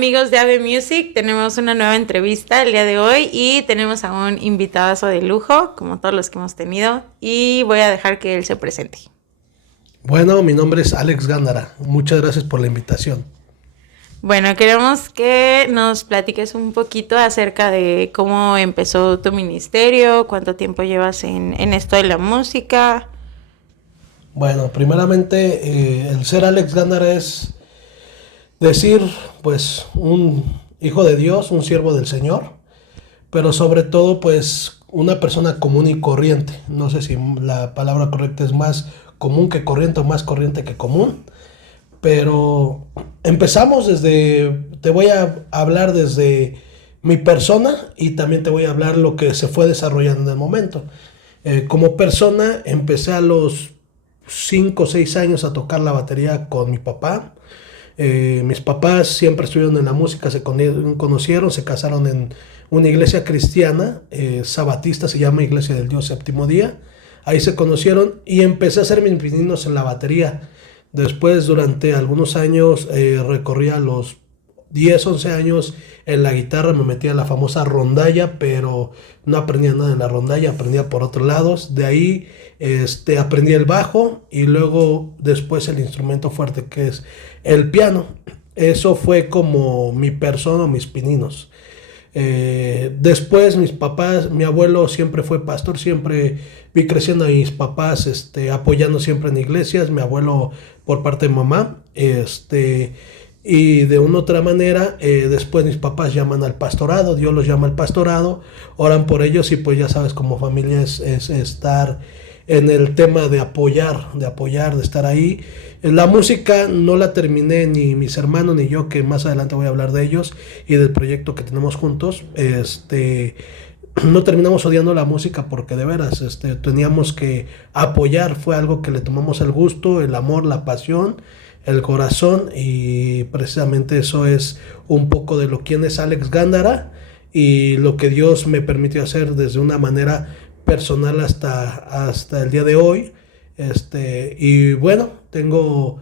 amigos de Ave Music, tenemos una nueva entrevista el día de hoy y tenemos a un invitadazo de lujo, como todos los que hemos tenido, y voy a dejar que él se presente. Bueno, mi nombre es Alex Gándara. Muchas gracias por la invitación. Bueno, queremos que nos platiques un poquito acerca de cómo empezó tu ministerio, cuánto tiempo llevas en esto de la música. Bueno, primeramente, el ser Alex Gándara es decir, pues, un hijo de Dios, un siervo del Señor, pero sobre todo, pues, una persona común y corriente. No sé si la palabra correcta es más común que corriente o más corriente que común, pero empezamos te voy a hablar desde mi persona y también te voy a hablar lo que se fue desarrollando en el momento. Como persona, empecé a los 5 o 6 años a tocar la batería con mi papá. Mis papás siempre estuvieron en la música, se conocieron, se casaron en una iglesia cristiana, sabatista, se llama Iglesia del Dios Séptimo Día. Ahí se conocieron y empecé a hacer mis pininos en la batería. Después, durante algunos años, recorrí a los 10, 11 años en la guitarra, me metí a la famosa rondalla, pero no aprendía nada en la rondalla, aprendía por otros lados. De ahí aprendí el bajo y luego después el instrumento fuerte que es el piano. Eso fue como mi persona, mis pininos. Después mis papás, mi abuelo siempre fue pastor, siempre vi creciendo a mis papás apoyando siempre en iglesias, mi abuelo por parte de mamá, y de una u otra manera, después mis papás llaman al pastorado, Dios los llama al pastorado, oran por ellos y pues ya sabes, como familia es estar en el tema de apoyar, de estar ahí. La música no la terminé ni mis hermanos ni yo, que más adelante voy a hablar de ellos y del proyecto que tenemos juntos. No terminamos odiando la música porque de veras teníamos que apoyar, fue algo que le tomamos el gusto, el amor, la pasión, el corazón, y precisamente eso es un poco de lo quién es Alex Gándara y lo que Dios me permitió hacer desde una manera personal hasta el día de hoy. Y bueno, tengo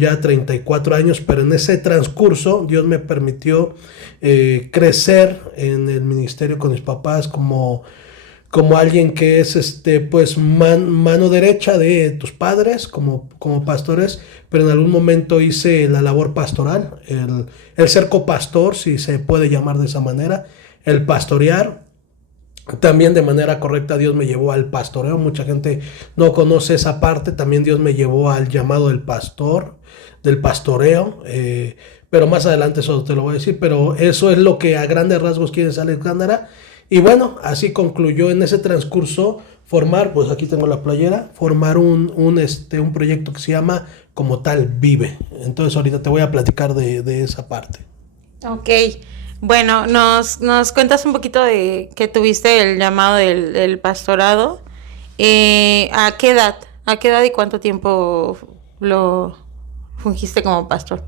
ya 34 años, pero en ese transcurso Dios me permitió crecer en el ministerio con mis papás como alguien que es pues mano derecha de tus padres como pastores, pero en algún momento hice la labor pastoral, el ser copastor, si se puede llamar de esa manera, el pastorear. También de manera correcta Dios me llevó al pastoreo. Mucha gente no conoce esa parte. También Dios me llevó al llamado del pastor, del pastoreo. Pero más adelante eso te lo voy a decir. Pero eso es lo que a grandes rasgos quiere Alex Gándara. Y bueno, así concluyó en ese transcurso formar, pues aquí tengo la playera, formar un proyecto que se llama como tal Vive. Entonces ahorita te voy a platicar de esa parte. Ok, bueno, nos cuentas un poquito de que tuviste el llamado del pastorado. ¿A qué edad? ¿A qué edad y cuánto tiempo lo fungiste como pastor?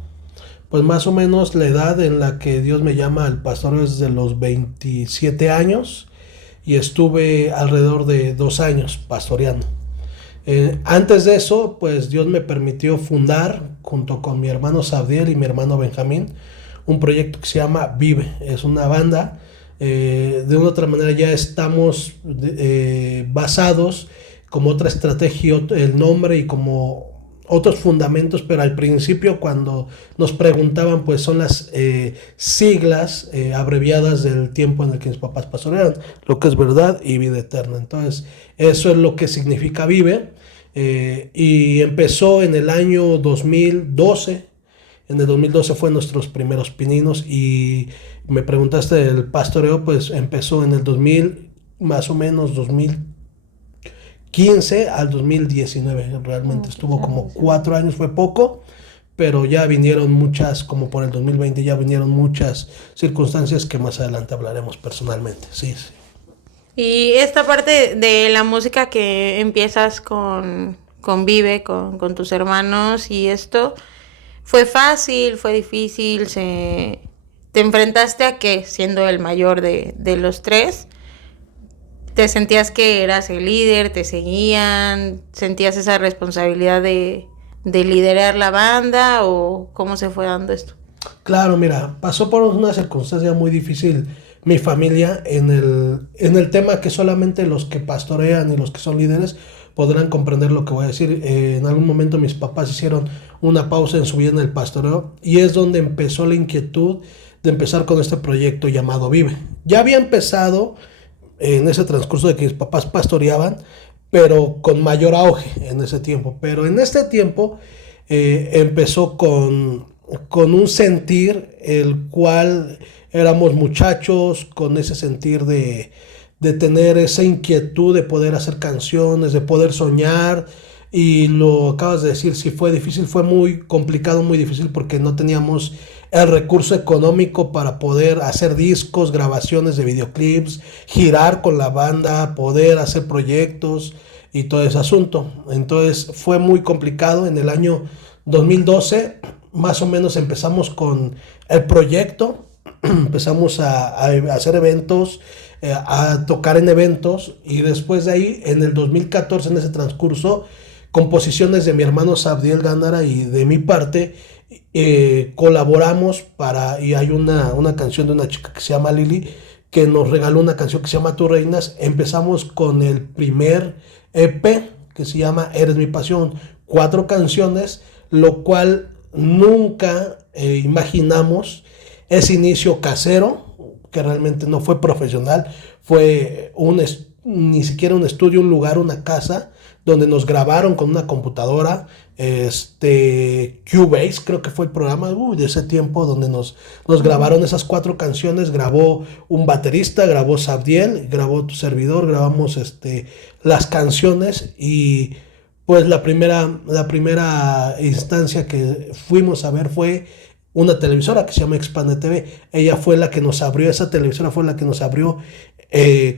Pues más o menos la edad en la que Dios me llama al pastoreo es de los 27 años y estuve alrededor de 2 años pastoreando. Antes de eso, pues Dios me permitió fundar, junto con mi hermano Sabdiel y mi hermano Benjamín, un proyecto que se llama Vive. Es una banda. De una u otra manera ya estamos basados como otra estrategia, el nombre y como otros fundamentos, pero al principio cuando nos preguntaban, pues son las siglas abreviadas del tiempo en el que mis papás pastorearon, lo que es verdad y vida eterna. Entonces eso es lo que significa Vive. Y empezó en el año 2012. En el 2012 fue nuestros primeros pininos y me preguntaste del pastoreo, pues empezó en el 2000, más o menos 2015 al 2019. Realmente estuvo como 4 años, fue poco, pero ya vinieron muchas, como por el 2020 ya vinieron muchas circunstancias que más adelante hablaremos personalmente. Sí, sí. Y esta parte de la música que empiezas con Vive, con tus hermanos y esto, ¿fue fácil? ¿Fue difícil? ¿Te enfrentaste a qué siendo el mayor de los tres? ¿Te sentías que eras el líder? ¿Te seguían? ¿Sentías esa responsabilidad de liderar la banda? ¿O cómo se fue dando esto? Claro, mira, pasó por una circunstancia muy difícil mi familia en el tema que solamente los que pastorean y los que son líderes podrán comprender lo que voy a decir. En algún momento mis papás hicieron una pausa en su vida en el pastoreo y es donde empezó la inquietud de empezar con este proyecto llamado Vive. Ya había empezado en ese transcurso de que mis papás pastoreaban, pero con mayor auge en ese tiempo. Pero en este tiempo empezó con un sentir el cual éramos muchachos, con ese sentir de tener esa inquietud de poder hacer canciones, de poder soñar. Y lo acabas de decir, sí fue difícil, fue muy complicado, muy difícil porque no teníamos el recurso económico para poder hacer discos, grabaciones de videoclips, girar con la banda, poder hacer proyectos y todo ese asunto. Entonces fue muy complicado. En el año 2012 más o menos empezamos con el proyecto, empezamos a hacer eventos, a tocar en eventos y después de ahí en el 2014 en ese transcurso composiciones de mi hermano Sabdiel Gándara y de mi parte colaboramos y hay una canción de una chica que se llama Lili que nos regaló una canción que se llama Tú Reinas. Empezamos con el primer EP que se llama Eres mi pasión, 4 canciones, lo cual nunca imaginamos ese inicio casero, que realmente no fue profesional, fue ni siquiera un estudio, un lugar, una casa, donde nos grabaron con una computadora, Cubase, creo que fue el programa de ese tiempo, donde nos grabaron esas 4 canciones, grabó un baterista, grabó Sabdiel, grabó tu servidor, grabamos las canciones y pues la primera instancia que fuimos a ver fue una televisora que se llama Expande TV. Ella fue la que nos abrió, esa televisora fue la que nos abrió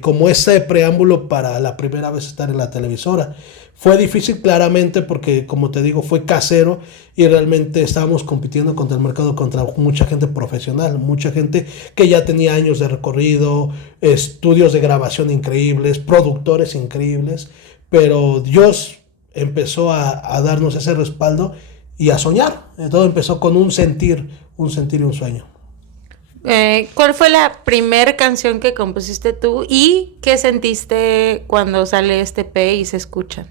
como ese preámbulo para la primera vez estar en la televisora. Fue difícil claramente porque, como te digo, fue casero y realmente estábamos compitiendo contra el mercado, contra mucha gente profesional, mucha gente que ya tenía años de recorrido, estudios de grabación increíbles, productores increíbles, pero Dios empezó a darnos ese respaldo y a soñar. Todo empezó con un sentir y un sueño. ¿Cuál fue la primer canción que compusiste tú y qué sentiste cuando sale este EP y se escucha?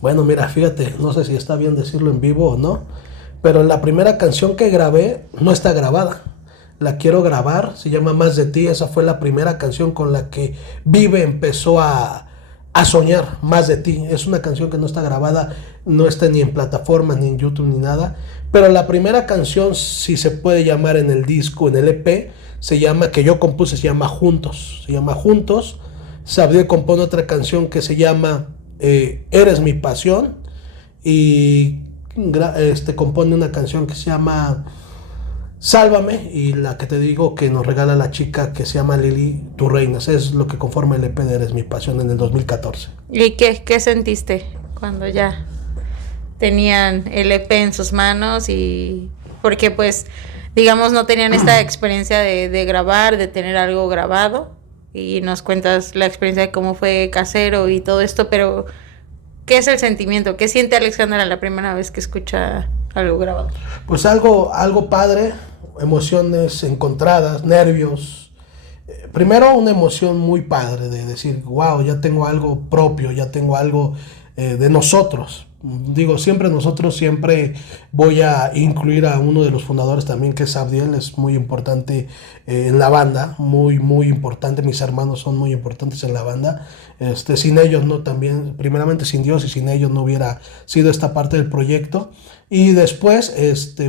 Bueno, mira, fíjate, no sé si está bien decirlo en vivo o no, pero la primera canción que grabé no está grabada. La quiero grabar, se llama Más de ti. Esa fue la primera canción con la que Vive empezó a soñar. Más de ti. Es una canción que no está grabada, no está ni en plataforma, ni en YouTube, ni nada. Pero la primera canción, si se puede llamar en el disco, en el EP, que yo compuse, se llama Juntos. Se llama Juntos. Sabdiel compone otra canción que se llama Eres mi pasión. Y compone una canción que se llama Sálvame, y la que te digo que nos regala la chica que se llama Lili, Tú Reinas. Es lo que conforma el EP de Eres mi pasión en el 2014. ¿Y qué sentiste cuando ya tenían el EP en sus manos? Y porque pues digamos no tenían esta experiencia de grabar, de tener algo grabado, y nos cuentas la experiencia de cómo fue casero y todo esto, pero ¿qué es el sentimiento? ¿Qué siente Alex Gándara la primera vez que escucha algo grabado? Pues algo padre, emociones encontradas, nervios. Primero una emoción muy padre de decir, wow, ya tengo algo propio, ya tengo algo de nosotros. Digo, siempre voy a incluir a uno de los fundadores también, que es Sabdiel. Es muy importante en la banda, muy, muy importante. Mis hermanos son muy importantes en la banda. Sin ellos, no, también, primeramente sin Dios y sin ellos no hubiera sido esta parte del proyecto. Y después,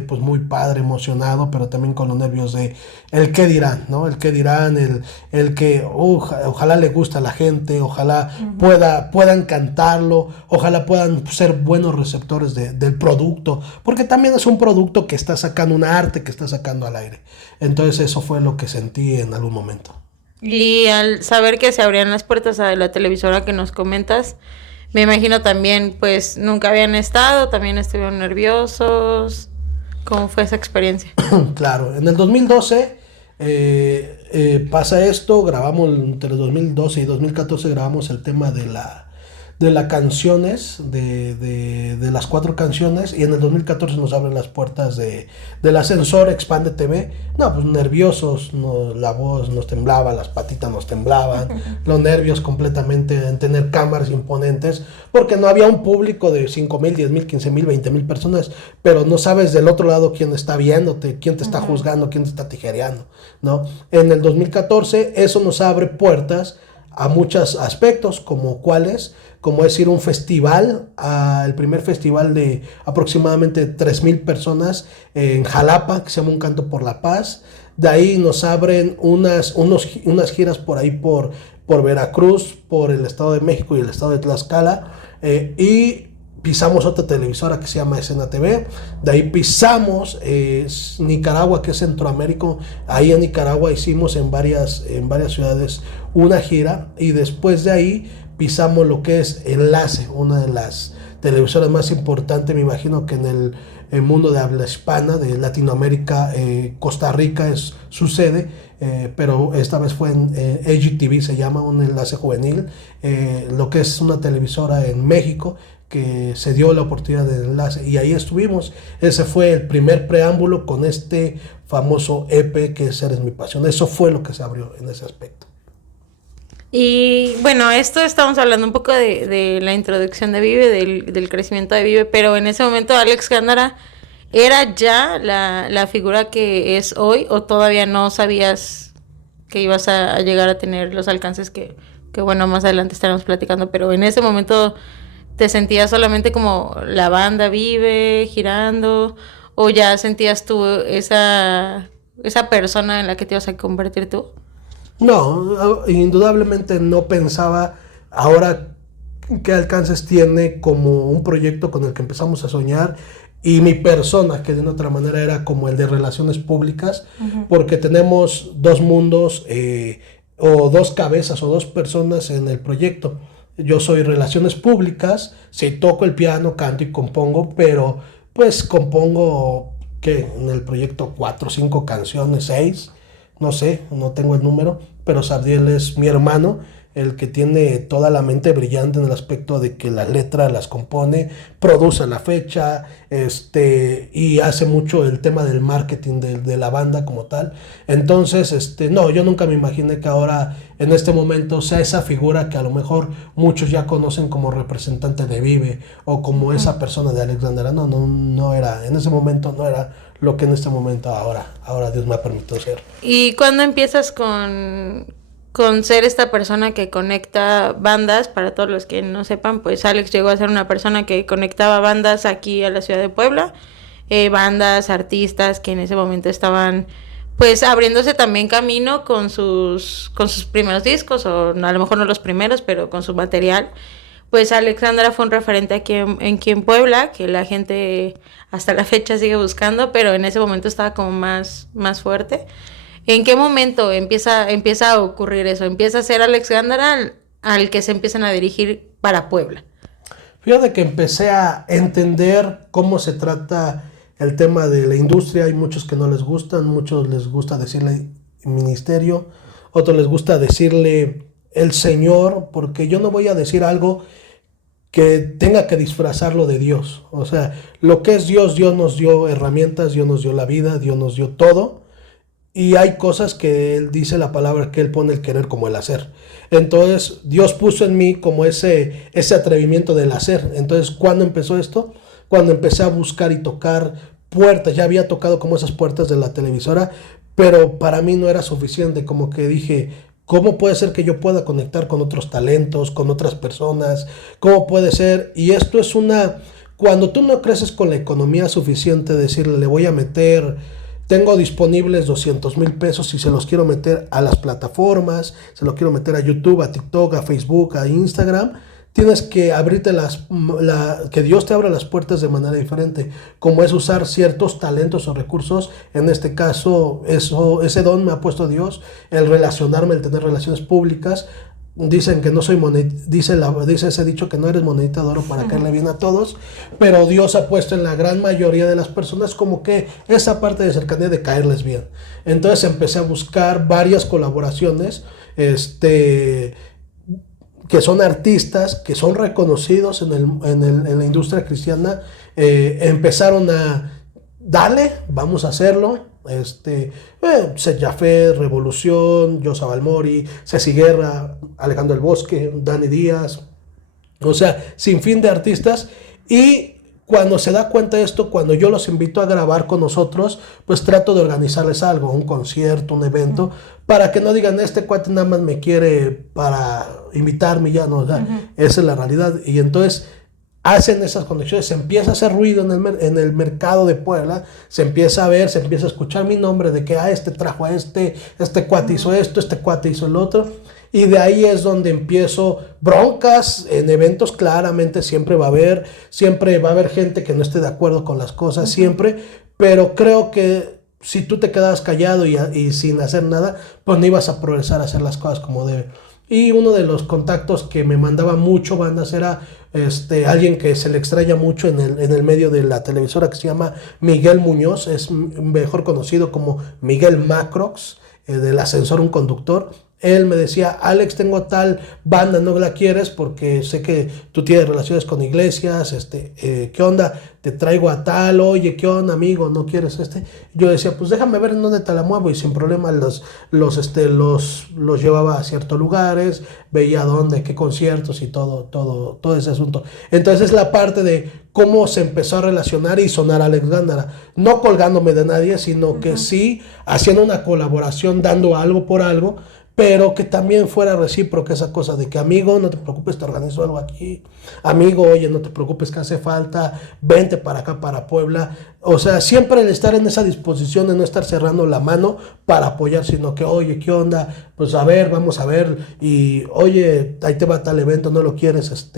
pues muy padre, emocionado, pero también con los nervios de el qué dirán, ¿no? El qué dirán, el que ojalá le guste a la gente, ojalá puedan cantarlo, ojalá puedan ser buenos receptores del producto, porque también es un producto que está sacando un arte, que está sacando al aire. Entonces eso fue lo que sentí en algún momento. Y al saber que se abrían las puertas a la televisora que nos comentas, me imagino también, pues, nunca habían estado, también estuvieron nerviosos. ¿Cómo fue esa experiencia? Claro, en el 2012 pasa esto, grabamos entre 2012 y 2014, grabamos el tema de de las canciones, de las 4 canciones, y en el 2014 nos abren las puertas del ascensor Expande TV. No, pues nerviosos, no, la voz nos temblaba, las patitas nos temblaban, los nervios completamente en tener cámaras imponentes, porque no había un público de 5,000, 10,000, 15,000, 20,000 personas, pero no sabes del otro lado quién está viéndote, quién te está juzgando, quién te está tijereando, ¿no? En el 2014 eso nos abre puertas a muchos aspectos, como cuáles, como es ir a un festival, el primer festival de aproximadamente 3,000 personas en Jalapa, que se llama Un Canto por la Paz. De ahí nos abren unas giras por ahí por Veracruz, por el Estado de México y el Estado de Tlaxcala, y pisamos otra televisora que se llama Escena TV. De ahí pisamos Nicaragua, que es Centroamérica. Ahí en Nicaragua hicimos en varias ciudades una gira, y después de ahí pisamos lo que es Enlace, una de las televisoras más importantes, me imagino que en el mundo de habla hispana, de Latinoamérica. Costa Rica es su sede, pero esta vez fue en AGTV, se llama, un Enlace juvenil, lo que es una televisora en México, que se dio la oportunidad de Enlace, y ahí estuvimos. Ese fue el primer preámbulo con este famoso EP que es Eres mi pasión. Eso fue lo que se abrió en ese aspecto. Y bueno, esto estamos hablando un poco de la introducción de Vive, del crecimiento de Vive, pero en ese momento Alex Gándara era ya la figura que es hoy, o todavía no sabías que ibas a llegar a tener los alcances que bueno, más adelante estaremos platicando, pero en ese momento te sentías solamente como la banda Vive girando, o ya sentías tú esa persona en la que te ibas a convertir tú. No, indudablemente no pensaba ahora qué alcances tiene como un proyecto con el que empezamos a soñar, y mi persona, que de una otra manera era como el de relaciones públicas, porque tenemos 2 mundos, o 2 cabezas o 2 personas en el proyecto. Yo soy relaciones públicas, sí toco el piano, canto y compongo, pero pues compongo que en el proyecto 4 o 5 canciones, 6, no sé, no tengo el número, pero Sabdiel es mi hermano, el que tiene toda la mente brillante en el aspecto de que las letras las compone, produce la fecha, y hace mucho el tema del marketing de la banda como tal. Entonces, no, yo nunca me imaginé que ahora, en este momento, sea esa figura que a lo mejor muchos ya conocen como representante de Vive, o como esa persona de Alex Gándara. No era, en ese momento no era lo que en este momento ahora Dios me ha permitido ser. ¿Y cuándo empiezas con ser esta persona que conecta bandas? Para todos los que no sepan, pues Alex llegó a ser una persona que conectaba bandas aquí a la ciudad de Puebla, bandas, artistas que en ese momento estaban pues abriéndose también camino con sus primeros discos, o a lo mejor no los primeros, pero con su material. Pues Alex Gándara fue un referente aquí en Puebla, que la gente hasta la fecha sigue buscando, pero en ese momento estaba como más fuerte. ¿En qué momento empieza a ocurrir eso? ¿Empieza a ser Alex Gándara al que se empiezan a dirigir para Puebla? Fíjate que empecé a entender cómo se trata el tema de la industria. Hay muchos que no les gustan, muchos les gusta decirle ministerio, otros les gusta decirle el Señor, porque yo no voy a decir algo que tenga que disfrazarlo de Dios. O sea, lo que es Dios, Dios nos dio herramientas, Dios nos dio la vida, Dios nos dio todo. Y hay cosas que Él dice la palabra, que Él pone el querer como el hacer. Entonces, Dios puso en mí como ese atrevimiento del hacer. Entonces, ¿cuándo empezó esto? Cuando empecé a buscar y tocar puertas. Ya había tocado como esas puertas de la televisora, pero para mí no era suficiente. Como que dije, ¿cómo puede ser que yo pueda conectar con otros talentos, con otras personas? ¿Cómo puede ser? Y esto es cuando tú no creces con la economía suficiente, decirle, le voy a meter, tengo disponibles 200,000 pesos y se los quiero meter a las plataformas, se los quiero meter a YouTube, a TikTok, a Facebook, a Instagram. Tienes que abrirte que Dios te abra las puertas de manera diferente, como es usar ciertos talentos o recursos. En este caso, ese don me ha puesto Dios, el relacionarme, el tener relaciones públicas. Dicen que no soy dice ese dicho que no eres monedita de oro para caerle bien a todos, pero Dios ha puesto en la gran mayoría de las personas como que esa parte de cercanía de caerles bien. Entonces empecé a buscar varias colaboraciones, que son artistas, que son reconocidos en la industria cristiana, empezaron a, dale, vamos a hacerlo. Seth Jafet, Revolución, Yosa Balmori, Ceci Guerra, Alejandro El Bosque, Dani Díaz, o sea, sin fin de artistas. Y cuando se da cuenta de esto, cuando yo los invito a grabar con nosotros, pues trato de organizarles algo, un concierto, un evento, para que no digan, este cuate nada más me quiere para invitarme, ya no, o sea, esa es la realidad. Y entonces hacen esas conexiones, se empieza a hacer ruido en el mercado de Puebla, se empieza a ver, se empieza a escuchar mi nombre de que este trajo a este cuate hizo esto, este cuate hizo el otro, y de ahí es donde empiezo broncas en eventos. Claramente siempre va a haber gente que no esté de acuerdo con las cosas, siempre, pero creo que si tú te quedabas callado y sin hacer nada, pues no ibas a progresar a hacer las cosas como debe. Y uno de los contactos que me mandaba mucho bandas era alguien que se le extraña mucho en el medio de la televisora, que se llama Miguel Muñoz, es mejor conocido como Miguel Macrox, del Ascensor, un conductor. Él me decía, Alex, tengo tal banda, ¿no la quieres? Porque sé que tú tienes relaciones con iglesias, ¿qué onda? Te traigo a tal, oye, ¿qué onda, amigo? ¿No quieres Yo decía, pues déjame ver en dónde te la muevo, y sin problema los llevaba a ciertos lugares, veía dónde, qué conciertos y todo ese asunto. Entonces la parte de cómo se empezó a relacionar y sonar Alex Gándara, no colgándome de nadie, sino que sí haciendo una colaboración, dando algo por algo, pero que también fuera recíproca esa cosa de que, amigo, no te preocupes, te organizo algo aquí, amigo, oye, no te preocupes que hace falta, vente para acá, para Puebla. O sea, siempre el estar en esa disposición de no estar cerrando la mano para apoyar, sino que, oye, ¿qué onda? Pues a ver, vamos a ver, y oye, ahí te va tal evento, ¿no lo quieres?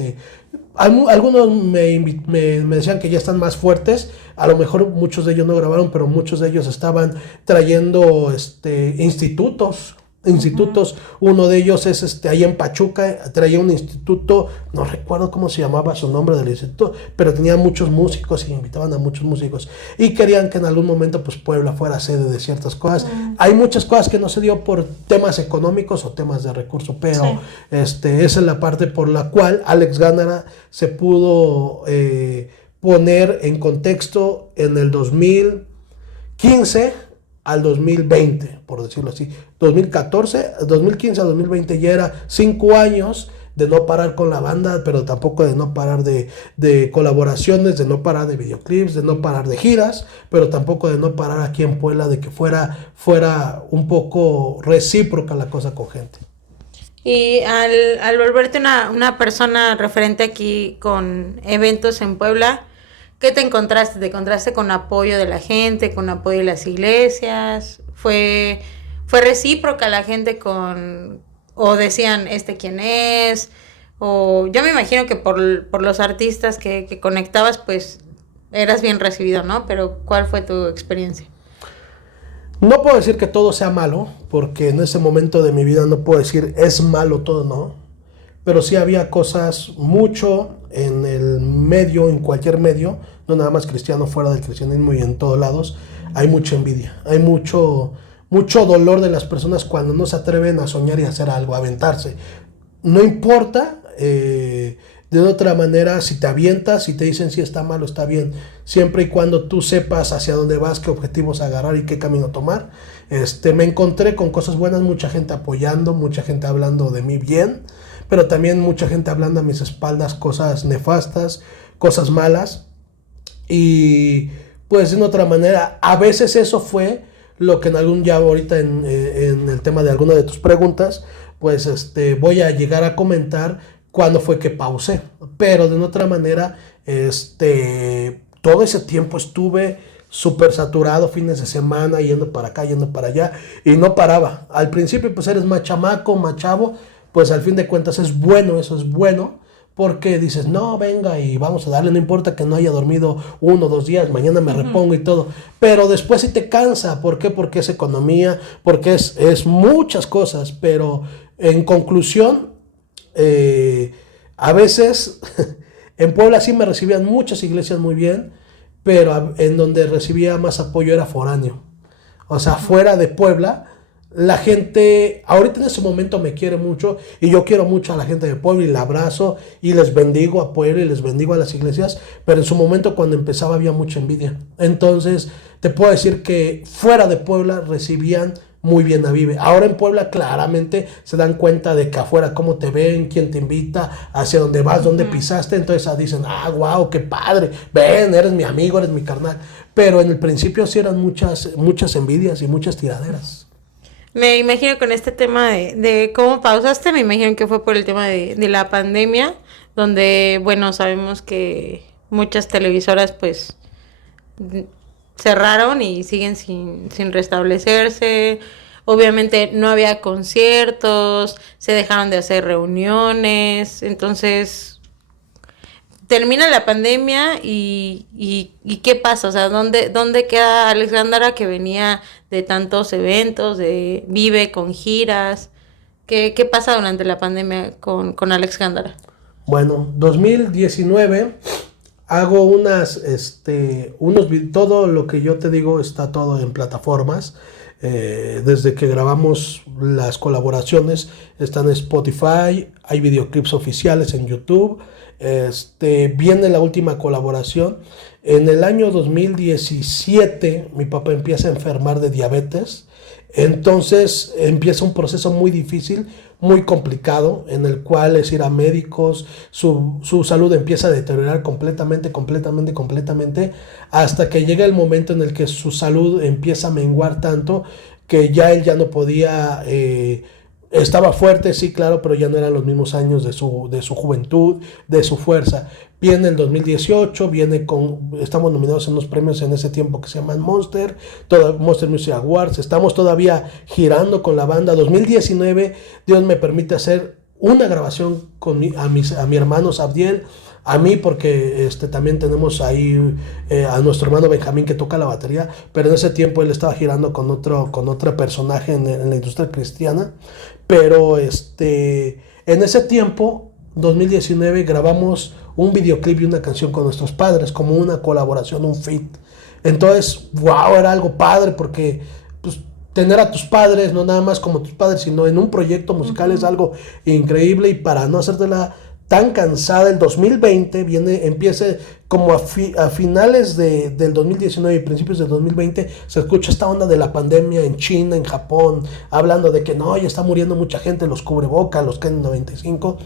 Algunos me decían que ya están más fuertes, a lo mejor muchos de ellos no grabaron, pero muchos de ellos estaban trayendo institutos. Uno de ellos es ahí en Pachuca, traía un instituto, no recuerdo cómo se llamaba su nombre del instituto, pero tenía muchos músicos y invitaban a muchos músicos y querían que en algún momento pues Puebla fuera sede de ciertas cosas. Hay muchas cosas que no se dio por temas económicos o temas de recursos, pero esa es la parte por la cual Alex Gándara se pudo poner en contexto en el 2015 al 2020, por decirlo así. 2015 a 2020 ya era 5 años de no parar con la banda, pero tampoco de no parar de colaboraciones, de no parar de videoclips, de no parar de giras, pero tampoco de no parar aquí en Puebla, de que fuera un poco recíproca la cosa con gente. Y al volverte una persona referente aquí con eventos en Puebla, ¿qué te encontraste? ¿Te encontraste con apoyo de la gente, con apoyo de las iglesias? ¿Fue recíproca la gente o decían, quién es? O yo me imagino que por los artistas que conectabas, pues eras bien recibido, ¿no? Pero ¿cuál fue tu experiencia? No puedo decir que todo sea malo, porque en ese momento de mi vida no puedo decir es malo todo, no. Pero sí había cosas mucho en el medio, en cualquier medio, no nada más cristiano, fuera del cristianismo y en todos lados, hay mucha envidia, hay mucho dolor de las personas cuando no se atreven a soñar y a hacer algo, a aventarse. No importa, de otra manera, si te avientas, si te dicen si está mal o está bien, siempre y cuando tú sepas hacia dónde vas, qué objetivos agarrar y qué camino tomar. Me encontré con cosas buenas, mucha gente apoyando, mucha gente hablando de mí bien, pero también mucha gente hablando a mis espaldas cosas nefastas, cosas malas. Y pues de otra manera, a veces eso fue lo que ya ahorita en el tema de alguna de tus preguntas, pues voy a llegar a comentar cuándo fue que pausé. Pero de otra manera, todo ese tiempo estuve súper saturado, fines de semana, yendo para acá, yendo para allá, y no paraba. Al principio pues eres más chamaco, más chavo, pues al fin de cuentas es bueno, eso es bueno, porque dices, no, venga y vamos a darle, no importa que no haya dormido 1 o 2 días, mañana me repongo y todo, pero después sí te cansa. ¿Por qué? Porque es economía, porque es muchas cosas, pero en conclusión, a veces en Puebla sí me recibían muchas iglesias muy bien, pero en donde recibía más apoyo era foráneo. O sea, fuera de Puebla, La gente, ahorita en ese momento me quiere mucho y yo quiero mucho a la gente de Puebla y la abrazo y les bendigo a Puebla y les bendigo a las iglesias, pero en su momento cuando empezaba había mucha envidia. Entonces te puedo decir que fuera de Puebla recibían muy bien a Vive. Ahora en Puebla claramente se dan cuenta de que afuera cómo te ven, quién te invita, hacia dónde vas, dónde pisaste. Entonces dicen, wow, qué padre, ven, eres mi amigo, eres mi carnal. Pero en el principio sí eran muchas envidias y muchas tiraderas. Me imagino con este tema de cómo pausaste, me imagino que fue por el tema de la pandemia, donde, bueno, sabemos que muchas televisoras pues cerraron y siguen sin restablecerse. Obviamente no había conciertos, se dejaron de hacer reuniones, entonces termina la pandemia y ¿qué pasa? O sea, ¿dónde queda Alex Gándara que venía de tantos eventos, de Vive con giras? ¿Qué pasa durante la pandemia con Alex Gándara? Bueno, 2019 hago todo lo que yo te digo está todo en plataformas. Desde que grabamos las colaboraciones están en Spotify, hay videoclips oficiales en YouTube. Viene la última colaboración. En el año 2017 mi papá empieza a enfermar de diabetes. Entonces empieza un proceso muy difícil, muy complicado, en el cual es ir a médicos, su salud empieza a deteriorar completamente, hasta que llega el momento en el que su salud empieza a menguar tanto que ya él ya no podía, estaba fuerte, sí, claro, pero ya no eran los mismos años de su juventud, de su fuerza. Viene el 2018, estamos nominados en unos premios en ese tiempo que se llaman Monster Music Awards, estamos todavía girando con la banda. 2019, Dios me permite hacer una grabación a mi hermano Sabdiel, a mí porque también tenemos ahí a nuestro hermano Benjamín que toca la batería, pero en ese tiempo él estaba girando con otro personaje en la industria cristiana, pero en ese tiempo, 2019, grabamos un videoclip y una canción con nuestros padres, como una colaboración, un feat. Entonces, wow, era algo padre porque pues, tener a tus padres, no nada más como tus padres, sino en un proyecto musical es algo increíble. Y para no hacértela tan cansada, el 2020 empieza como a finales del 2019 y principios del 2020, se escucha esta onda de la pandemia en China, en Japón, hablando de que no, ya está muriendo mucha gente, los cubrebocas, los KN95,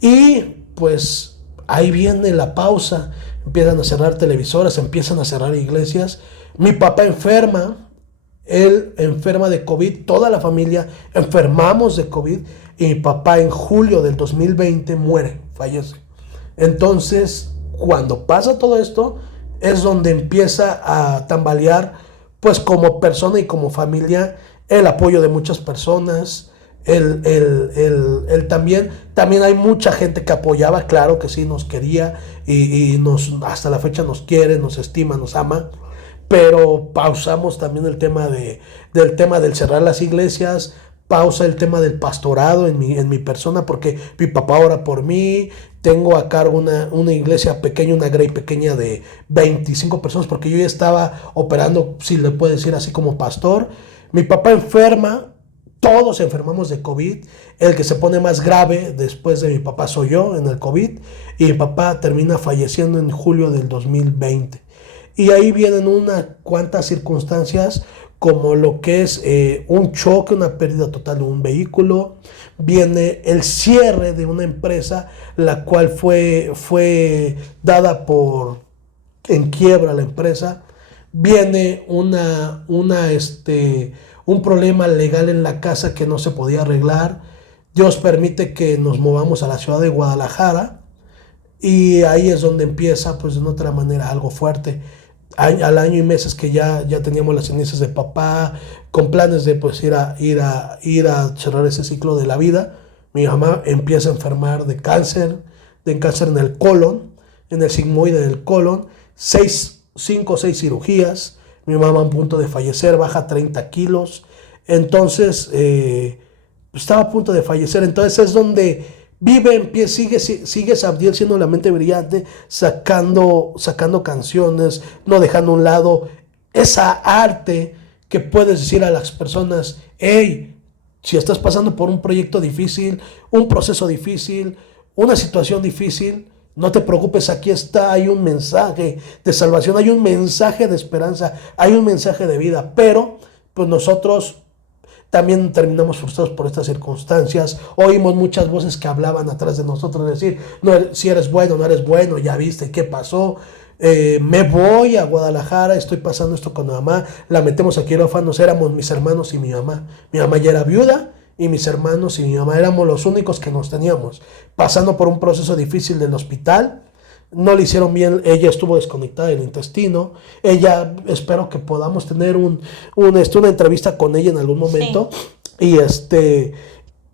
y pues ahí viene la pausa, empiezan a cerrar televisoras, empiezan a cerrar iglesias, mi papá enferma, él enferma de COVID, toda la familia enfermamos de COVID, y mi papá en julio del 2020 muere, fallece. Entonces, cuando pasa todo esto, es donde empieza a tambalear, pues como persona y como familia, el apoyo de muchas personas, también hay mucha gente que apoyaba, claro que sí, nos quería y hasta la fecha nos quiere, nos estima, nos ama. Pero pausamos también el tema del cerrar las iglesias, pausa el tema del pastorado en mi persona, porque mi papá ora por mí, tengo a cargo una iglesia pequeña, una grey pequeña de 25 personas, porque yo ya estaba operando, si le puedo decir así, como pastor. Mi papá enferma, todos enfermamos de COVID, el que se pone más grave después de mi papá soy yo en el COVID, y mi papá termina falleciendo en julio del 2020. Y ahí vienen unas cuantas circunstancias como lo que es un choque, una pérdida total de un vehículo. Viene el cierre de una empresa, la cual fue dada en quiebra la empresa. Viene un problema legal en la casa que no se podía arreglar. Dios permite que nos movamos a la ciudad de Guadalajara. Y ahí es donde empieza, pues de una otra manera, algo fuerte. Al año y meses que ya teníamos las cenizas de papá, con planes de pues ir a cerrar ese ciclo de la vida, mi mamá empieza a enfermar de cáncer en el colon, en el sigmoide del colon, 5 o 6 cirugías, mi mamá a punto de fallecer, baja 30 kilos, entonces estaba a punto de fallecer. Entonces es donde sigue Sabdiel siendo la mente brillante, sacando canciones, no dejando a un lado esa arte que puedes decir a las personas, hey, si estás pasando por un proyecto difícil, un proceso difícil, una situación difícil, no te preocupes, aquí está, hay un mensaje de salvación, hay un mensaje de esperanza, hay un mensaje de vida, pero pues nosotros también terminamos frustrados por estas circunstancias. Oímos muchas voces que hablaban atrás de nosotros, decir, no, si eres bueno, no eres bueno, ya viste qué pasó. Me voy a Guadalajara, estoy pasando esto con mi mamá, la metemos a quirófanos, éramos mis hermanos y mi mamá. Mi mamá ya era viuda y mis hermanos y mi mamá éramos los únicos que nos teníamos. Pasando por un proceso difícil del hospital, no le hicieron bien, ella estuvo desconectada del intestino, ella, espero que podamos tener una entrevista con ella en algún momento, sí. Y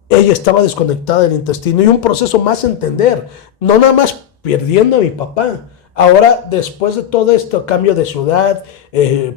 ella estaba desconectada del intestino y un proceso más entender, no nada más perdiendo a mi papá. Ahora, después de todo esto, cambio de ciudad,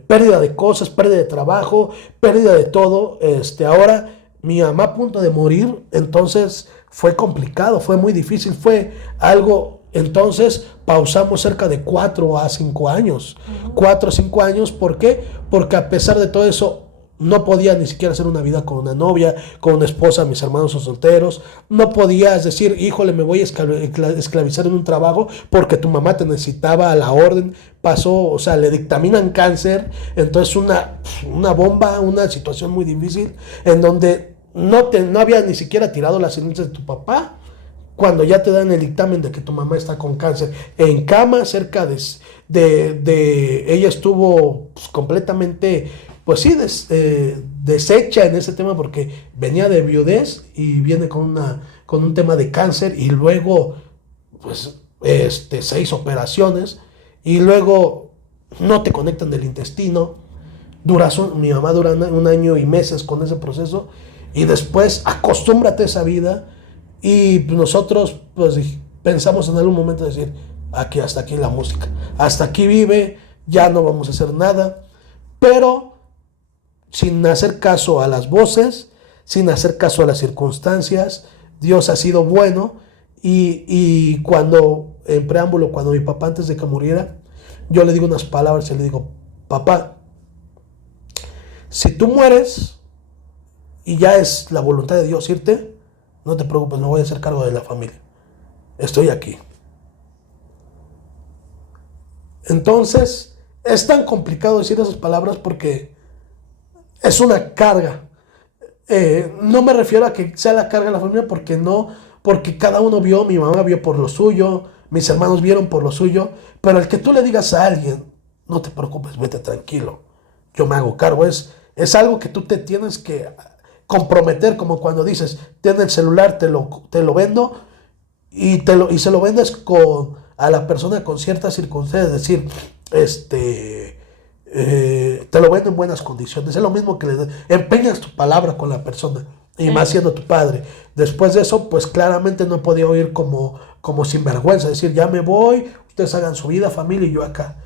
pérdida de cosas, pérdida de trabajo, pérdida de todo, ahora mi mamá a punto de morir, entonces fue complicado, fue muy difícil, fue algo, entonces pausamos cerca de 4 a 5 años, 4 a 5 años, ¿por qué? Porque a pesar de todo eso, no podía ni siquiera hacer una vida con una novia, con una esposa, mis hermanos son solteros. No podías decir, híjole, me voy a esclavizar en un trabajo porque tu mamá te necesitaba a la orden. Pasó, o sea, le dictaminan cáncer. Entonces una bomba, una situación muy difícil en donde no había ni siquiera tirado las cenizas de tu papá. Cuando ya te dan el dictamen de que tu mamá está con cáncer en cama, cerca de ella estuvo pues, completamente... pues sí, deshecha en ese tema porque venía de viudez y viene con un tema de cáncer y luego pues 6 operaciones y luego no te conectan del intestino, mi mamá dura 1 año y meses con ese proceso y después acostúmbrate a esa vida y nosotros pues pensamos en algún momento decir, aquí hasta aquí la música, hasta aquí vive, ya no vamos a hacer nada, pero sin hacer caso a las voces, sin hacer caso a las circunstancias, Dios ha sido bueno y cuando, en preámbulo, cuando mi papá antes de que muriera, yo le digo unas palabras y le digo, papá, si tú mueres y ya es la voluntad de Dios irte, no te preocupes, me voy a hacer cargo de la familia, estoy aquí. Entonces, es tan complicado decir esas palabras porque es una carga. No me refiero a que sea la carga de la familia porque cada uno vio, mi mamá vio por lo suyo, mis hermanos vieron por lo suyo, pero el que tú le digas a alguien, no te preocupes, vete tranquilo, yo me hago cargo, es algo que tú te tienes que comprometer, como cuando dices, ten el celular, te lo vendo y se lo vendes a la persona con ciertas circunstancias, es decir, te lo vendo en buenas condiciones. Es lo mismo que empeñas tu palabra con la persona y más siendo tu padre. Después de eso, pues claramente no podía oír como sinvergüenza, decir, ya me voy, ustedes hagan su vida, familia, y yo acá.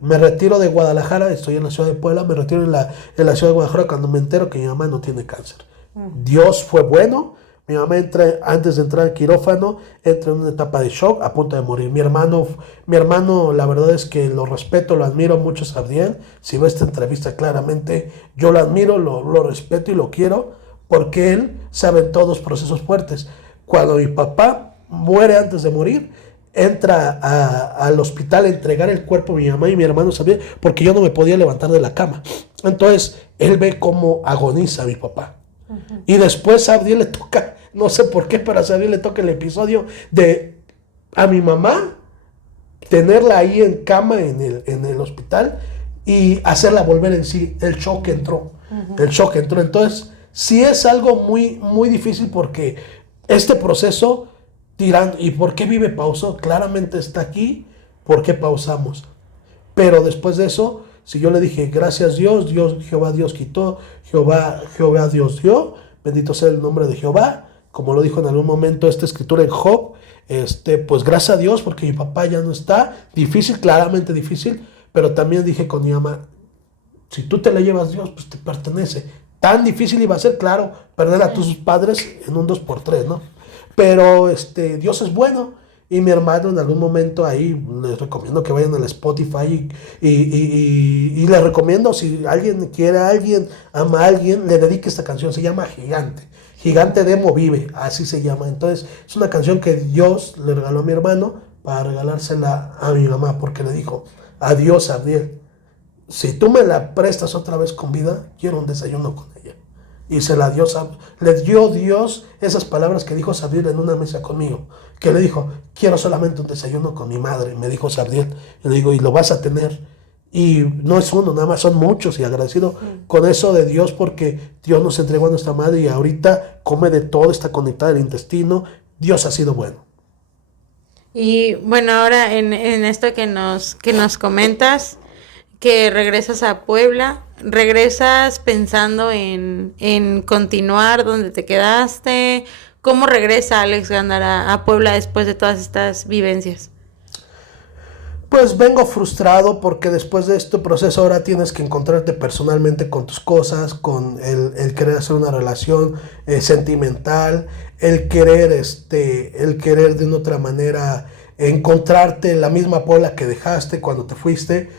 Me retiro de Guadalajara, estoy en la ciudad de Puebla, me retiro en la ciudad de Guadalajara cuando me entero que mi mamá no tiene cáncer. Dios fue bueno. Mi mamá antes de entrar al quirófano, entra en una etapa de shock, a punto de morir. Mi hermano, la verdad es que lo respeto, lo admiro mucho, Sabdiel. Si ve esta entrevista claramente, yo lo admiro, lo respeto y lo quiero, porque él sabe en todos procesos fuertes. Cuando mi papá muere antes de morir, entra al hospital a entregar el cuerpo a mi mamá y mi hermano Sabdiel, porque yo no me podía levantar de la cama. Entonces, él ve cómo agoniza a mi papá. Y después a Sabdiel le toca, no sé por qué, pero a Sabdiel le toca el episodio de a mi mamá tenerla ahí en cama en el hospital y hacerla volver en sí. El shock entró. Entonces, sí es algo muy, muy difícil porque este proceso, tirando, ¿y por qué Vive pausó? Claramente está aquí, ¿por qué pausamos? Pero después de eso, si yo le dije, gracias Dios, Jehová Dios quitó, Jehová Dios dio, bendito sea el nombre de Jehová, como lo dijo en algún momento esta escritura en Job, pues gracias a Dios porque mi papá ya no está, difícil, claramente difícil, pero también dije con mi mamá, si tú te la llevas Dios, pues te pertenece. Tan difícil iba a ser, claro, perder a tus padres en un 2x3, ¿no? Pero Dios es bueno Y mi hermano en algún momento ahí, les recomiendo que vayan al Spotify y les recomiendo, si alguien quiere a alguien, ama a alguien, le dedique esta canción, se llama Gigante. Gigante Demo Vive, así se llama. Entonces, es una canción que Dios le regaló a mi hermano para regalársela a mi mamá, porque le dijo, adiós, Abdiel. Si tú me la prestas otra vez con vida, quiero un desayuno con ella. Y se la dio, le dio Dios esas palabras que dijo Sabdiel en una mesa conmigo. Que le dijo, quiero solamente un desayuno con mi madre, me dijo Sabdiel. Y le digo, y lo vas a tener. Y no es uno, nada más son muchos. Y agradecido con eso de Dios, porque Dios nos entregó a nuestra madre y ahorita come de todo, está conectada al intestino. Dios ha sido bueno. Y bueno, ahora en esto que nos comentas, que regresas a Puebla, regresas pensando en continuar donde te quedaste. ¿Cómo regresa Alex Gándara a Puebla después de todas estas vivencias? Pues vengo frustrado porque después de este proceso ahora tienes que encontrarte personalmente con tus cosas, con el querer hacer una relación sentimental, el querer de una otra manera encontrarte la misma Puebla que dejaste cuando te fuiste.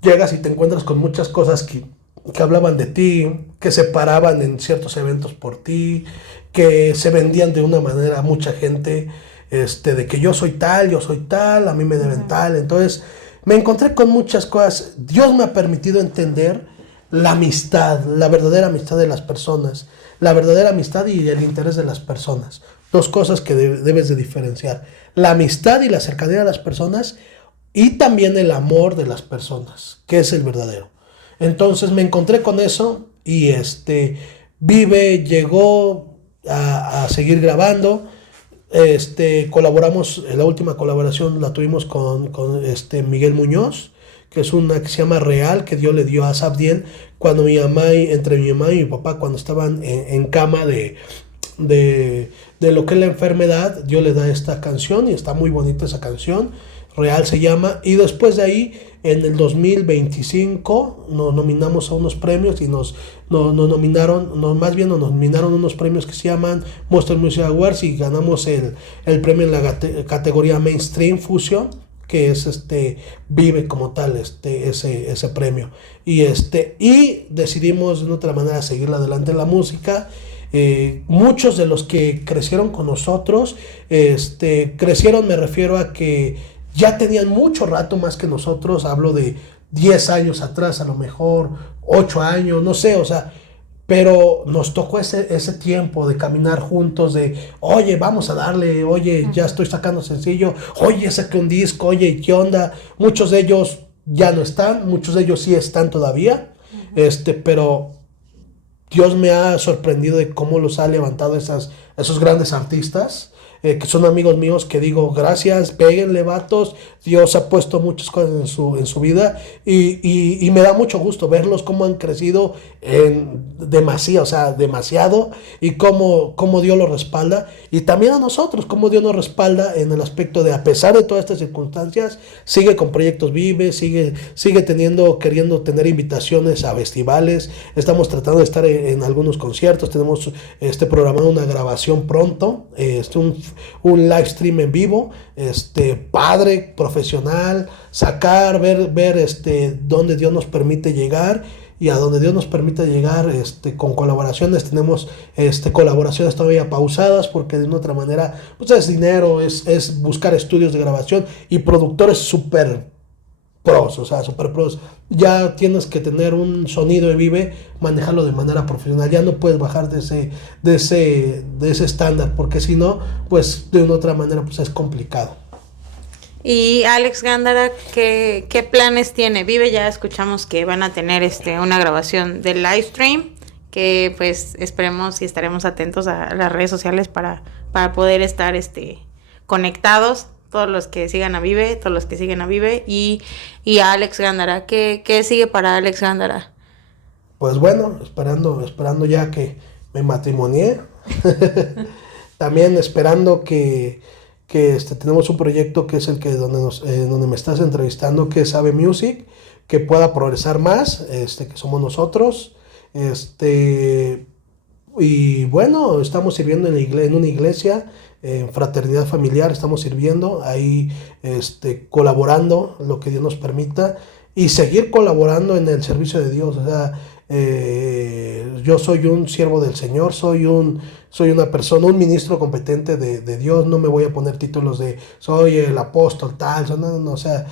Llegas y te encuentras con muchas cosas que hablaban de ti, que se paraban en ciertos eventos por ti, que se vendían de una manera a mucha gente, de que yo soy tal, a mí me deben tal. Entonces me encontré con muchas cosas. Dios me ha permitido entender la amistad, la verdadera amistad de las personas, la verdadera amistad y el interés de las personas. Dos cosas que debes de diferenciar. La amistad y la cercanía de las personas, y también el amor de las personas, que es el verdadero. Entonces me encontré con eso y Vive llegó a seguir grabando. Colaboramos, la última colaboración la tuvimos con Miguel Muñoz, que es una que se llama Real, que Dios le dio a Sabdiel cuando entre mi mamá y mi papá, cuando estaban en cama de lo que es la enfermedad. Dios le da esta canción y está muy bonita esa canción. Real se llama. Y después de ahí, en el 2025, nos nominamos a unos premios y nos nominaron unos premios que se llaman Monster Music Awards, y ganamos el premio en la categoría Mainstream Fusion, que es Vive como tal, ese premio. Y decidimos de una otra manera seguir adelante en la música. Muchos de los que crecieron con nosotros, crecieron, me refiero a que ya tenían mucho rato más que nosotros. Hablo de 10 años atrás, a lo mejor 8 años, no sé, o sea, pero nos tocó ese tiempo de caminar juntos, de, oye, vamos a darle, oye, ya estoy sacando sencillo, oye, saqué un disco, oye, ¿qué onda? Muchos de ellos ya no están, muchos de ellos sí están todavía, pero Dios me ha sorprendido de cómo los ha levantado esos grandes artistas, que son amigos míos, que digo, gracias, péguenle, vatos. Dios ha puesto muchas cosas en su vida y me da mucho gusto verlos cómo han crecido demasiado, y cómo Dios los respalda, y también a nosotros, cómo Dios nos respalda en el aspecto de, a pesar de todas estas circunstancias, sigue con proyectos Vive, sigue queriendo tener invitaciones a festivales. Estamos tratando de estar en algunos conciertos, tenemos programado una grabación pronto, un live stream en vivo, padre, profesional, sacar, ver dónde Dios nos permite llegar, y a donde Dios nos permite llegar, con colaboraciones. Tenemos colaboraciones todavía pausadas, porque de una otra manera pues es dinero, es buscar estudios de grabación y productores super pros, o sea, super pros. Ya tienes que tener un sonido de Vive, manejarlo de manera profesional. Ya no puedes bajar de ese estándar, porque si no, pues de una otra manera pues es complicado. Y Alex Gándara, ¿qué planes tiene? Vive, ya escuchamos que van a tener una grabación del live stream, que pues esperemos y estaremos atentos a las redes sociales para poder estar conectados, todos los que sigan a Vive, todos los que siguen a Vive, y a Alex Gándara. ¿Qué sigue para Alex Gándara? Pues bueno, esperando ya que me matrimonié. También esperando que tenemos un proyecto que es el que donde me estás entrevistando, que es Ave Music, que pueda progresar más, que somos nosotros. Y bueno, estamos sirviendo en una iglesia, en fraternidad familiar, estamos sirviendo ahí, colaborando lo que Dios nos permita y seguir colaborando en el servicio de Dios. O sea, yo soy un siervo del Señor, soy una persona, un ministro competente de Dios. No me voy a poner títulos de soy el apóstol tal, no, no, no, o sea,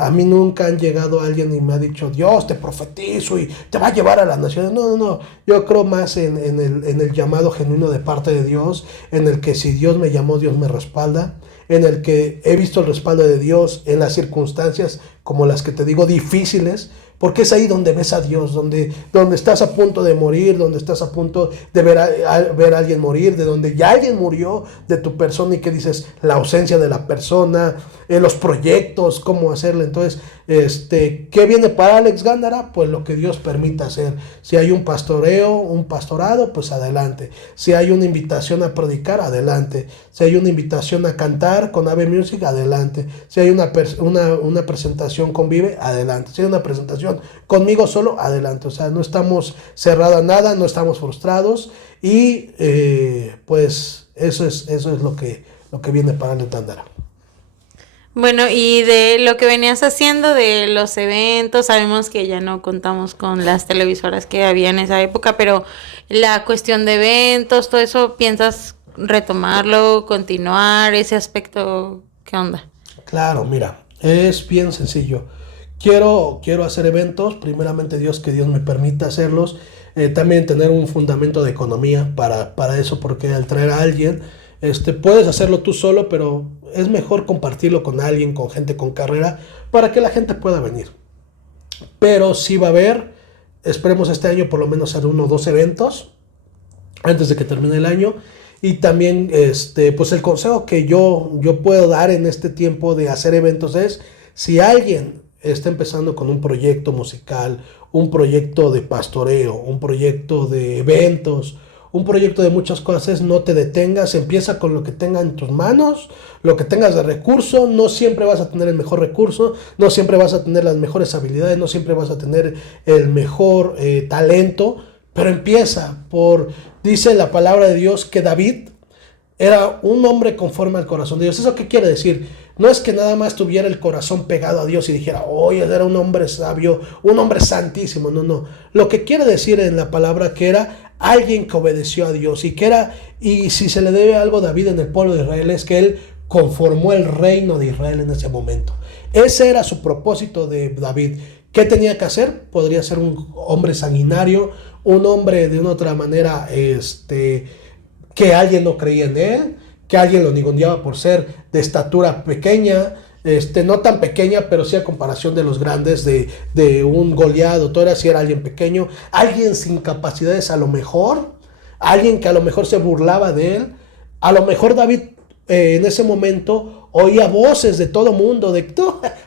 a mí nunca han llegado alguien y me ha dicho Dios te profetizo y te va a llevar a las naciones. No, no, no, yo creo más en el llamado genuino de parte de Dios, en el que si Dios me llamó, Dios me respalda, en el que he visto el respaldo de Dios en las circunstancias como las que te digo difíciles, porque es ahí donde ves a Dios, donde estás a punto de morir, donde estás a punto de ver a alguien morir, de donde ya alguien murió de tu persona y que dices la ausencia de la persona, los proyectos, cómo hacerle. Entonces, ¿qué viene para Alex Gándara? Pues lo que Dios permita hacer. Si hay un pastoreo, un pastorado, pues adelante. Si hay una invitación a predicar, adelante. Si hay una invitación a cantar con Ave Music, adelante. Si hay una presentación con Vive, adelante. Si hay una presentación conmigo solo, adelante. O sea, no estamos cerrados a nada, no estamos frustrados y pues eso es lo que viene para Alex Gándara. Bueno, y de lo que venías haciendo de los eventos, sabemos que ya no contamos con las televisoras que había en esa época, pero la cuestión de eventos, todo eso, ¿piensas retomarlo, continuar ese aspecto? ¿Qué onda? Claro, mira, es bien sencillo. Quiero hacer eventos, primeramente Dios, que Dios me permita hacerlos, también tener un fundamento de economía para eso, porque al traer a alguien, puedes hacerlo tú solo, pero es mejor compartirlo con alguien, con gente con carrera, para que la gente pueda venir. Pero sí va a haber, esperemos este año por lo menos hacer 1 o 2 eventos, antes de que termine el año. Y también, pues el consejo que yo puedo dar en este tiempo de hacer eventos es, si alguien está empezando con un proyecto musical, un proyecto de pastoreo, un proyecto de eventos, un proyecto de muchas cosas, no te detengas, empieza con lo que tengas en tus manos, lo que tengas de recurso. No siempre vas a tener el mejor recurso, no siempre vas a tener las mejores habilidades, no siempre vas a tener el mejor talento, pero empieza dice la palabra de Dios que David era un hombre conforme al corazón de Dios. ¿Eso qué quiere decir? No es que nada más tuviera el corazón pegado a Dios y dijera, oye, era un hombre sabio, un hombre santísimo. No, no. Lo que quiere decir en la palabra que era alguien que obedeció a Dios y si se le debe algo a David en el pueblo de Israel es que él conformó el reino de Israel en ese momento. Ese era su propósito de David. ¿Qué tenía que hacer? Podría ser un hombre sanguinario, un hombre de una otra manera, que alguien no creía en él, que alguien lo ninguneaba por ser de estatura pequeña, no tan pequeña, pero sí a comparación de los grandes, de un Goliat, o todo si era alguien pequeño, alguien sin capacidades a lo mejor, alguien que a lo mejor se burlaba de él. A lo mejor David en ese momento oía voces de todo mundo,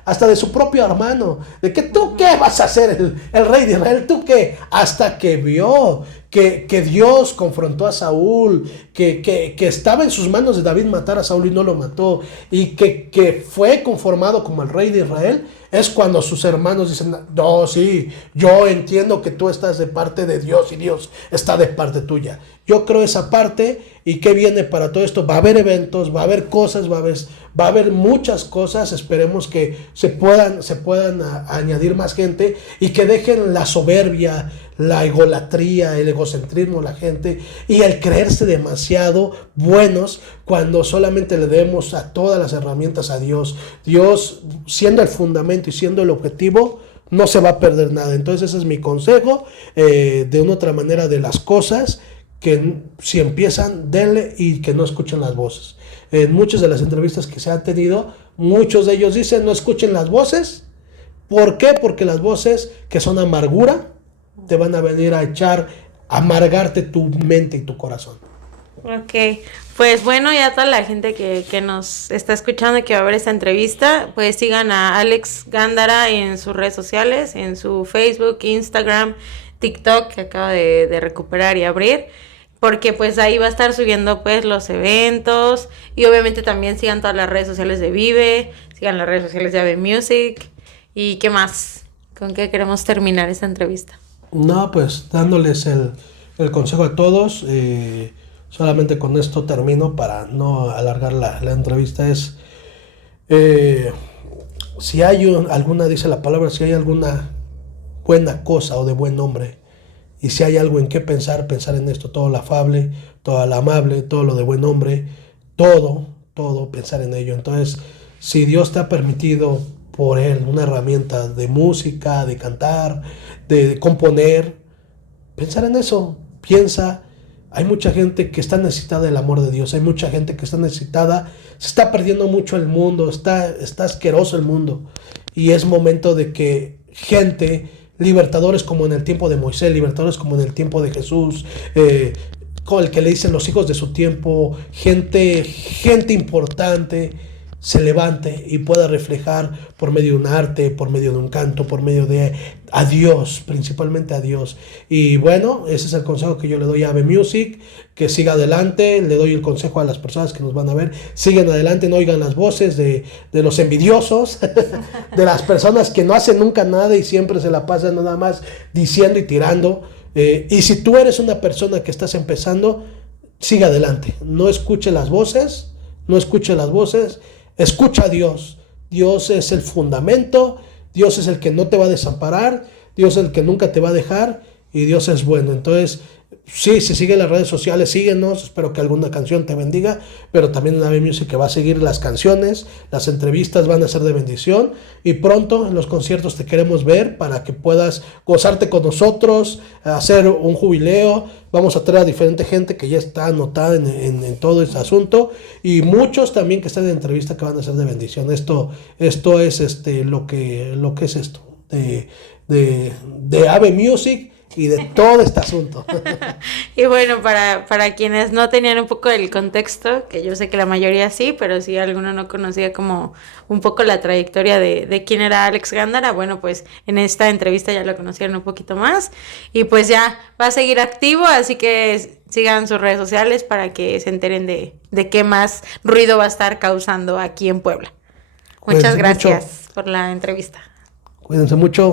hasta de su propio hermano, de que tú qué vas a hacer, el rey de Israel, tú qué, hasta que vio que Dios confrontó a Saúl, que estaba en sus manos de David matar a Saúl y no lo mató, y que fue conformado como el rey de Israel. Es cuando sus hermanos dicen, no, sí, yo entiendo que tú estás de parte de Dios y Dios está de parte tuya. Yo creo esa parte. ¿Y qué viene para todo esto? Va a haber eventos, va a haber cosas, va a haber muchas cosas. Esperemos que se puedan añadir más gente y que dejen la soberbia, la egolatría, el egocentrismo, la gente y el creerse demasiado buenos cuando solamente le debemos a todas las herramientas a Dios. Dios, siendo el fundamento y siendo el objetivo, no se va a perder nada. Entonces ese es mi consejo, de una otra manera de las cosas, que si empiezan, denle y que no escuchen las voces. En muchas de las entrevistas que se han tenido, muchos de ellos dicen no escuchen las voces. ¿Por qué? Porque las voces que son amargura te van a venir a amargarte tu mente y tu corazón. Ok, pues bueno, ya toda la gente que nos está escuchando y que va a ver esta entrevista, pues sigan a Alex Gándara en sus redes sociales, en su Facebook, Instagram, TikTok, que acaba de recuperar y abrir, porque pues ahí va a estar subiendo pues los eventos, y obviamente también sigan todas las redes sociales de Vive, sigan las redes sociales de Ave Music. ¿Y qué más? ¿Con qué queremos terminar esta entrevista? No, pues dándoles el consejo a todos, solamente con esto termino para no alargar la entrevista, es si hay alguna, dice la palabra, si hay alguna buena cosa o de buen nombre, y si hay algo en qué pensar, pensar en esto, todo lo afable, todo lo amable, todo lo de buen nombre, todo, pensar en ello. Entonces, si Dios te ha permitido por Él una herramienta de música, de cantar, de componer, pensar en eso, piensa. Hay mucha gente que está necesitada del amor de Dios, hay mucha gente que está necesitada, se está perdiendo mucho el mundo, está asqueroso el mundo. Y es momento de que gente, libertadores como en el tiempo de Moisés, libertadores como en el tiempo de Jesús, con el que le dicen los hijos de su tiempo, gente importante, se levante y pueda reflejar por medio de un arte, por medio de un canto, por medio de a Dios, principalmente a Dios. Y bueno, ese es el consejo que yo le doy a Ave Music, que siga adelante. Le doy el consejo a las personas que nos van a ver, sigan adelante, no oigan las voces de los envidiosos, de las personas que no hacen nunca nada y siempre se la pasan nada más diciendo y tirando. Y si tú eres una persona que estás empezando, siga adelante, no escuche las voces, escucha a Dios. Dios es el fundamento, Dios es el que no te va a desamparar, Dios es el que nunca te va a dejar y Dios es bueno. Entonces, sí, si siguen las redes sociales, síguenos, espero que alguna canción te bendiga, pero también en Ave Music que va a seguir las canciones, las entrevistas van a ser de bendición y pronto en los conciertos te queremos ver para que puedas gozarte con nosotros, hacer un jubileo. Vamos a traer a diferente gente que ya está anotada en todo este asunto y muchos también que están en entrevista que van a ser de bendición. Esto es lo que es esto de Ave Music y de todo este asunto. Y bueno, para quienes no tenían un poco el contexto, que yo sé que la mayoría sí, pero si alguno no conocía como un poco la trayectoria de quién era Alex Gándara, bueno, pues en esta entrevista ya lo conocieron un poquito más y pues ya va a seguir activo, así que sigan sus redes sociales para que se enteren de qué más ruido va a estar causando aquí en Puebla. Muchas gracias por la entrevista. Cuídense mucho.